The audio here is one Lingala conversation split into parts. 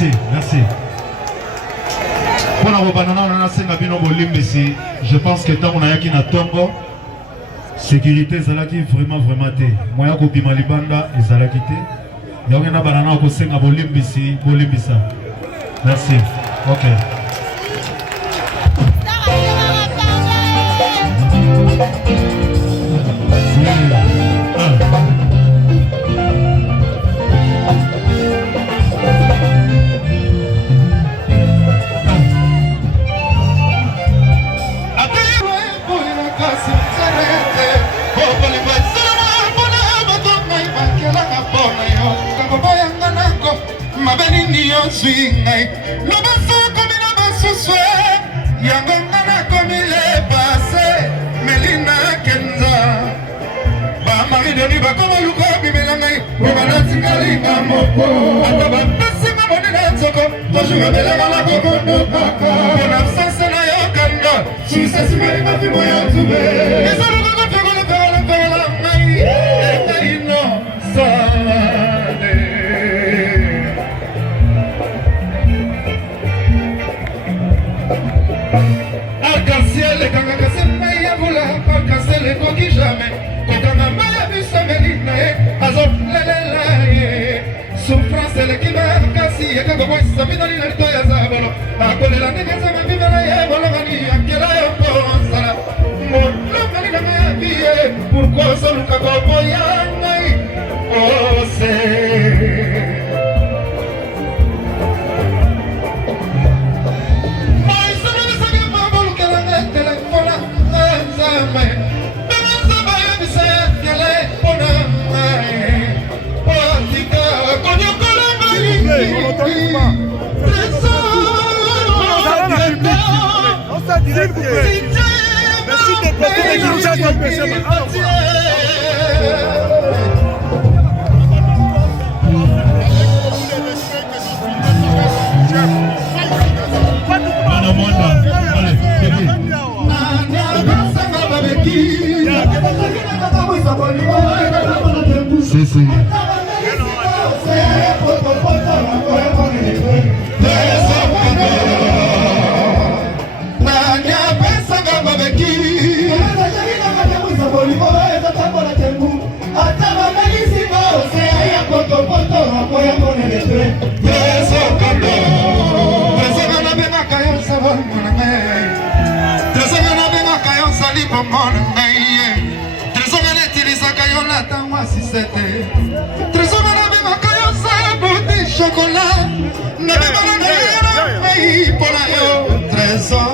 Merci, merci. Pour la banana, on a cinq abino bolimbisi. Je pense que tant qu'on a qui na tombo, sécurité zalaki vraiment té. Moya ko bima libanda ezalaki té. Yango na banana ko cinq bolimbisi, bolimbisa. Merci. OK. Swingai, no basso come na basso sue, yangana come le passe, Melina Kenza. Ba mari doni ba como luko bimelangai, bimana tingali mamoko. Aba ba pasi mamoni na zoko, tojuga bela mala koko no paka. Bona sasa na yokanda, suisa simari ma fimo ya tube. Esoro koko pegole pegole mai, eterino sa. Arc-en-ciel, qui jamais, quand on a mal à vu sa méline, azot lelele, souffrance qui va casser, et quand on voit sa vie dans l'île de Yazabolo, à coller la négative, ma vie va la Bologanie, à quelle heure on s'en a, mon homme n'a pas vie, pourquoi ça nous capote, oh c'est. Merci de porter l'urgence de péché. Chocolat, ne me pas pour la trésor.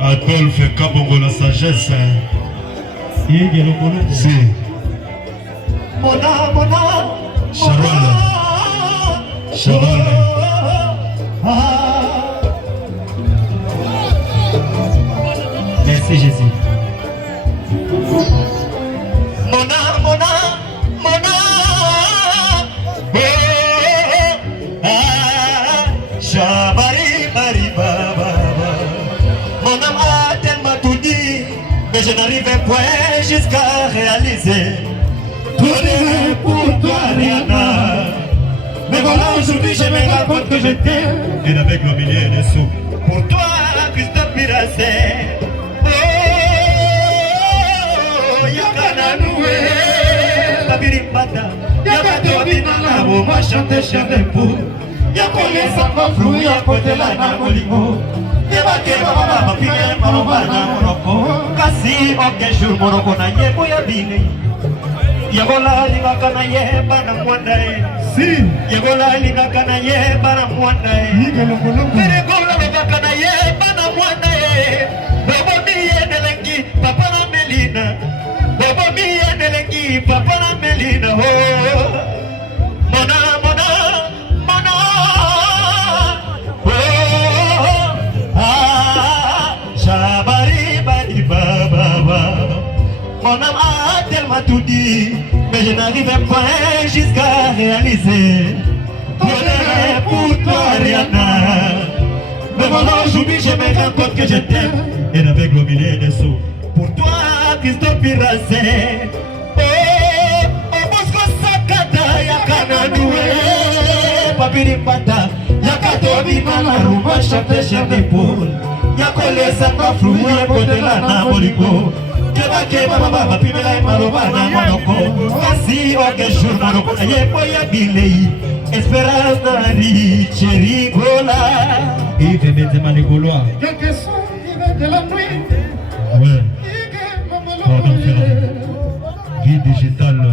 Adolphe Kabongo la sagesse. Si. Sharon. Merci Jésus. Mais je n'arrivais point jusqu'à réaliser. Tout est pour toi, Rihanna. Mais Mais voilà, aujourd'hui, je me rends compte que je t'aime. Et avec le milieu des sous. Pour toi, Christophe Miracé. Oh, Yakana Noué. Babiri Mbata. Yakato Binana, Roma, chante chef de pou. Yakole Samba Flou, Yakotela na Molingo. Yabake Baba, Bapige, Marobana, Moroko. Kasi, aucun jour, Moroko na Yebo Yabile. Yagola Lingaka na Yeba na Mwandae. Si. Yagola Lingaka na Yeba na Mwandae. Yagola Lingaka na Yeba na Mwandae. Bobo miye nelengi, Papa na Melina. Bobo miye nelengi, Papa na Melina. Oh, Mona, Mona, Mona. Oh, ah, Shabari, Badi, Baba, Baba. Mon âme a tellement tout dit, mais je n'arrivais pas jusqu'à réaliser. Pour toi, Rihanna. Mais voilà, aujourd'hui, je me rends compte que je t'aime. Et avec le milieu des sous. Pour toi, Christophe Miracé. Oh, Bosco Sakata, Yakana Noué. Papiri Mbata, Yakato Bimana, Ruma, chante chef d'épaule. Yakole Samba Flou, Yakotela na Molingo. Keba baba pimela marobana monoko kasi aucun jour monoko na yepo ya bilei espérance na richeri gola et te mettre maligoloa Quelques sons qui viennent de la nuit. Ouais. Pardon, Vie digitale,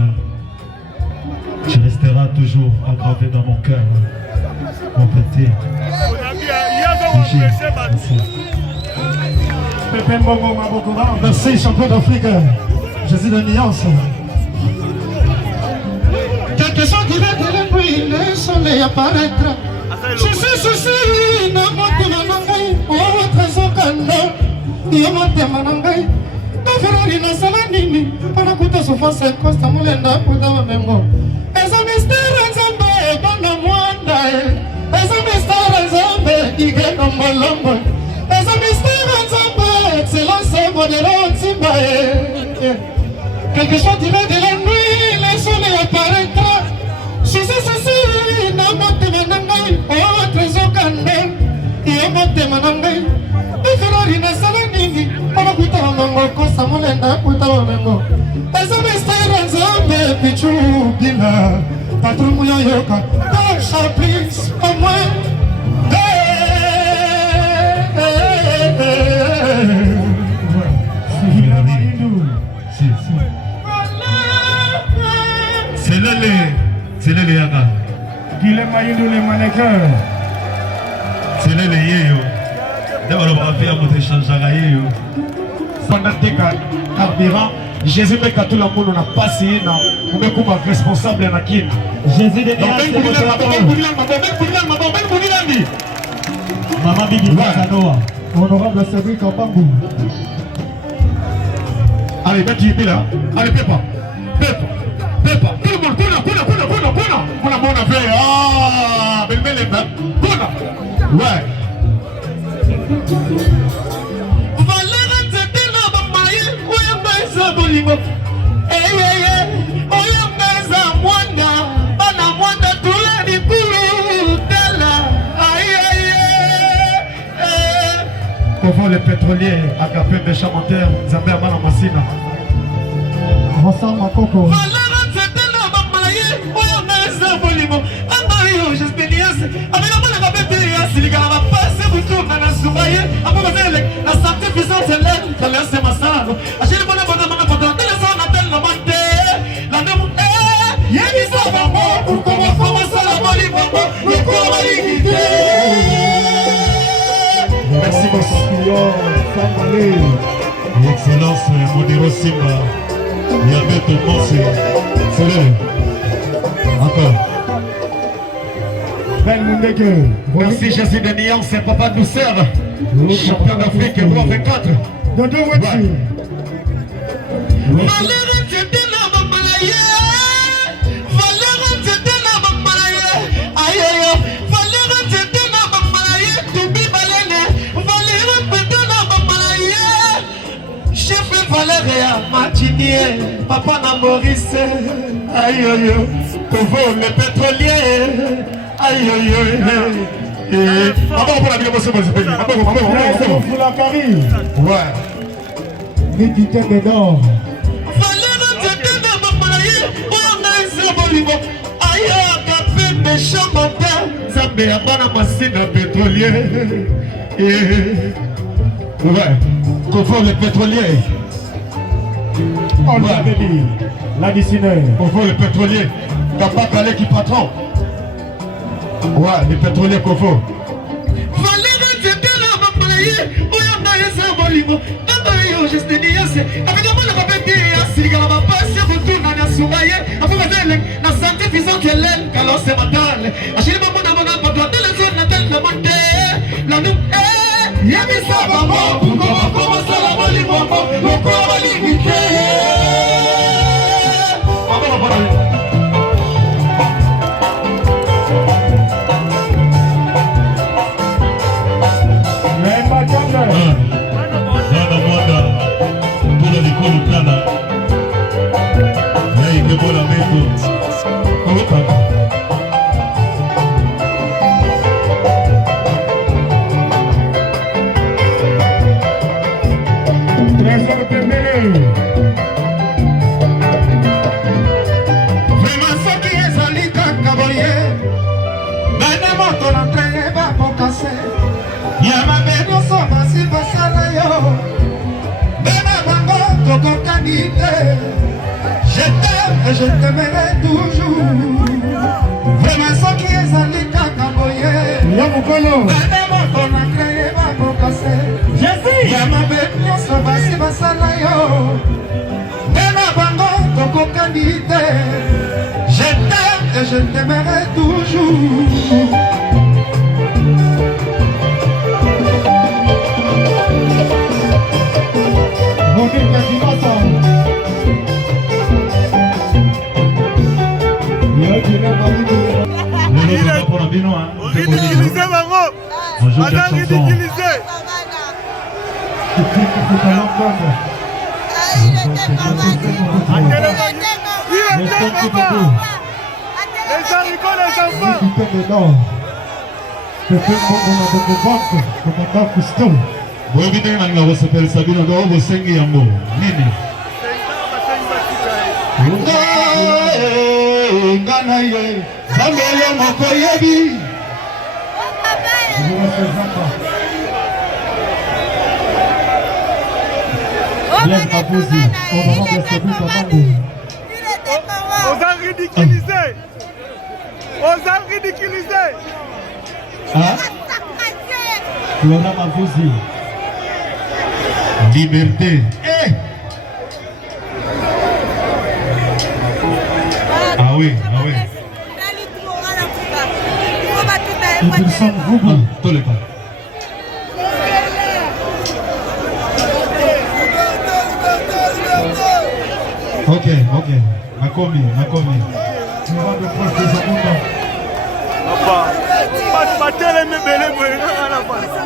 tu resteras toujours engravé dans mon cœur, mon petit. Merci. Pépé Mbongo Mabokora, merci champion d'Afrique. Jésus de nuance. Quelques sons qui viennent de la nuit, le soleil apparaîtra. Susi, na motema nangai, oh trésor kanda, yo motema nangai. Na Ferrari na sala nini, pana kuta sofasa Costa Mulenda kuta wamengo. Eza mystère nzambe, bana mwanda. Eza mystère nzambe, igeno molombo. Eza mystère nzambe, excellence modèle Simba. Quelque chose dirait de la nuit, le soleil apparaîtra. Susi, na motema nangai, oh trésor kanda, yo motema nangai. Na Ferrari na sala nini, pana kuta wamengo Costa Mulenda kuta wamengo. Eza mystère nzambe, pichu bila. Patron mouya yoka, Tasha please, au moins. C'est là les yaga. Guilhem Mayindou les mannequins. C'est là les yeyo. D'abord on va faire notre échange à yeyo. Pendant tes carburant, Jésus met tout le monde n'a pas signé, on est comme responsable à Nakin. Jésus de Maman Bigi Bakanoa. Honorable Cédric Ambambou. Allez, mettez là. Allez, Pépa. Pépa. Tout le monde, on a mon affaire. Ah, belle main. Ouais. Comment les pétroliers agapés méchants menteurs Zambé Amana Massina Ressort ma coco merci Excellence Modero Simba Yabeto Monsi. C'est encore. Merci Jésus de Nyance, Papa Douceur, champion d'Afrique, roi 24. Dodo Wetsi. Valeria Martinier, Papa na Maurice, Aïe aïe aïe, Kovo le pétrolier. Aïe aïe aïe. Maman, on peut la bien bosser, moi je peux dire. Maman, Pour la Paris. ouais. L'équité de d'or. Méchant menteur, ça me a pas la machine pétrolier. Ouais, Kovo le pétrolier. On l'avait dit. L'additionnaire. Kovo le pétrolier. T'as pas calé qui patron. Ouais, le pétrolier Kovo. Je t'aime et je t'aimerai toujours. Vraiment ce qui est allé kakaboye. Yamukolo. On a créé ma bokase. Jésus. Yamabe nyonso basi basala yo. Bena bango tokokani te. Je t'aime et je t'aimerai toujours. Ridiculisé, maman. Madame ridiculisé. Il était maman. Les haricots, les enfants. Boyebite nga ngabosepelisa bino ndo bosengi yango nini ngana ye zambele moko yebi Osa ridiculisé. Osa ridiculisé. Flora Mavuzi liberté ah oui tous les pas ok nakomi batelemi ebele boye na basi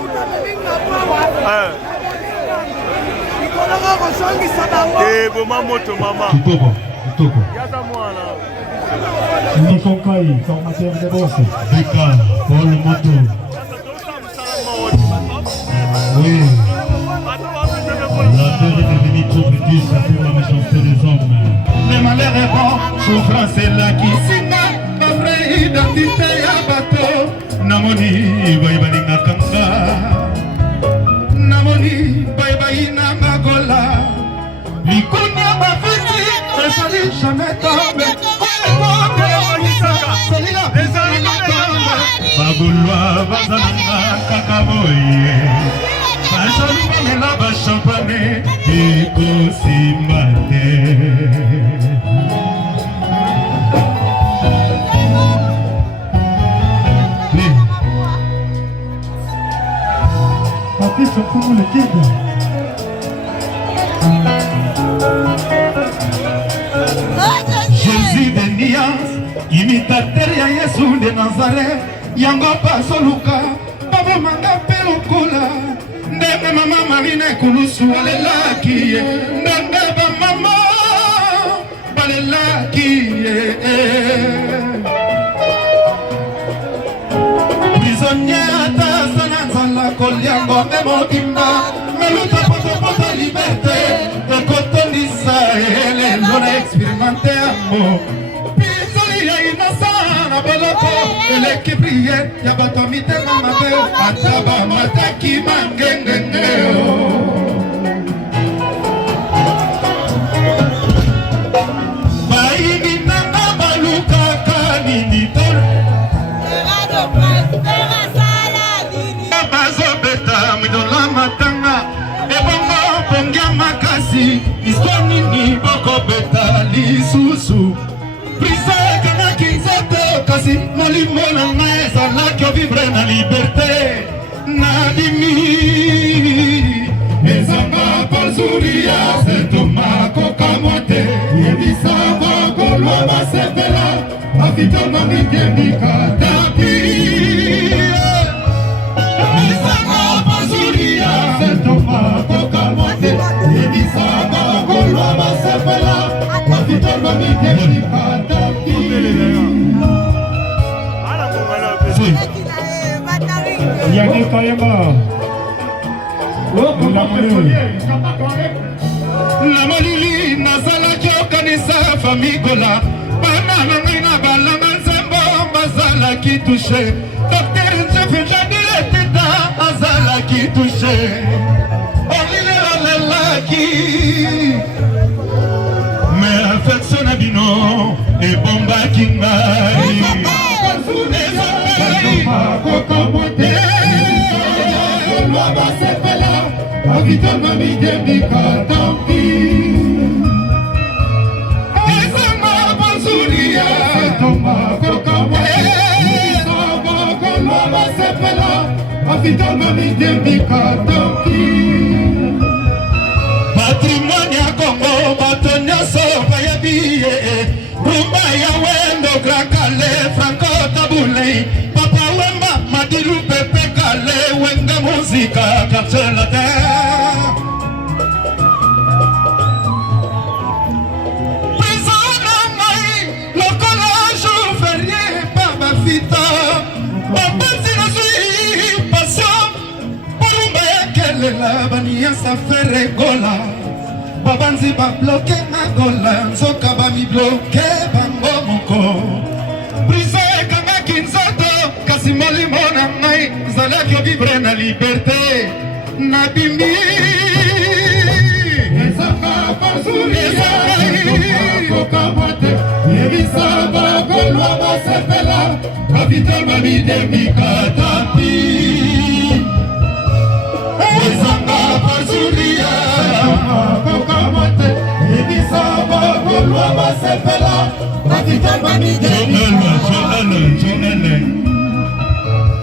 boma moto mama kitoko yaza mwana Nikonkai, formateur de boss Beka, Paul Moto oui la terre est devenue trop petite pour la méchanceté des hommes. le malheur est bon, souffrance est là qui s'inna, ma vraie identité à bateau. Namoni, Baïbalinga Kanga Namoni, Baïbaïna Magola. Likunya Bafiti, Resali jamais tombé. Bagulwa, Bazanga, Kakaboye Bachalubanela, Bachampane, Eko Simate Patrice Koumou le Tigre. Jésus de Nias, imitateur ya Yesu de Nazareth. Yango pasoluka, babo manga pelokola. Ndenge mama Marine kulusu alelaki ye. Ndenge ba mama nalelaki prisonnier ata sana nzala koliango mpe mobimba meluta potopoto liberté ekotondisa elelo na expérimente yango pisoli ya inosa na boloko eleki priere ya bato mitema mabe ata bamataki mangengengeo bazobeta midola matanga ebongo pongia makasi histoire nini bokobeta lisusu prizo ekanaki nzoto kasi molimo na ngai ezalaki ovivre na liberté nadimi ezanga pazuria setomakokamwa te yebisa bakolwa basepela afitoma mikendika tapi ezanga pazuria setomakokamwa te yebisa bakolwa basepela afitoma mikendika tapi Yangi Kayema. na molili nazalaki okanisa famigola bana na ngai na balanga nzembo bazalaki touche docteur chef jadile teta azalaki touche olilelelelaki me affection na bino ebombaki ngai Avitama midemika tampi ezanga bazuria toma kokama ezanga kolwa basepela avitama midemika tampi patrimoine ya Congo bato nyonso bayebi rumba ya wendo grakale franco tabulei papa wemba madilu pepe kale wenge muzika kartela te baniasa feregola babanzi babloke na gola nzoka bamibloke bango moko prizo ekangaki nzoto kasi molimo na ngai zalaki ovivre na liberté nabimi ezaka pazuliakokamwa te yebisa bakolwa basepela kapital bamidemika tapi ezanga pazulia kokamote ebisa bakolwa basepela bakitamba midemika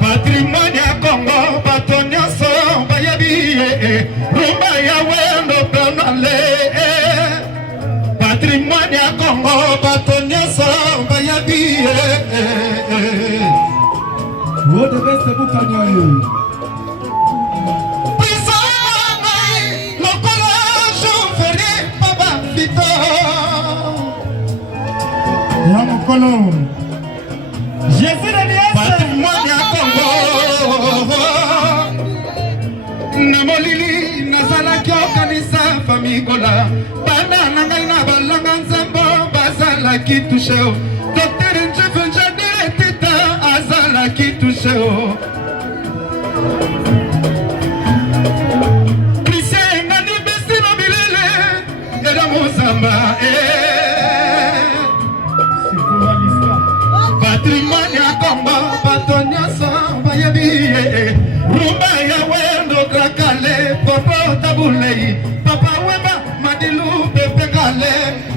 patrimoine ya Congo bato nyonso bayebi rumba ya wendo penale patrimoine ya Congo bato nyonso bayebi Wodebeste bukanyayo patrimoine ya Congo na molili nazalaki okanisa famigola bana na ngai na balanga nzembo bazalaki touche docteur chef jadile teta azalaki touche Christian ngani besi no bilele eda mozamba patrimoine ya Congo bato nyonso bayebi rumba ya wendo krakale popo tabulei papa wemba madilu pepe kale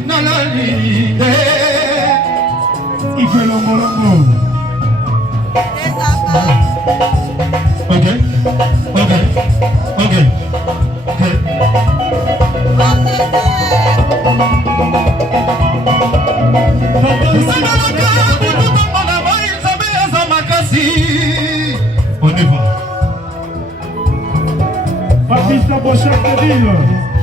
nalali Ifelongolongo. Okay. Papista Bochek de Ville.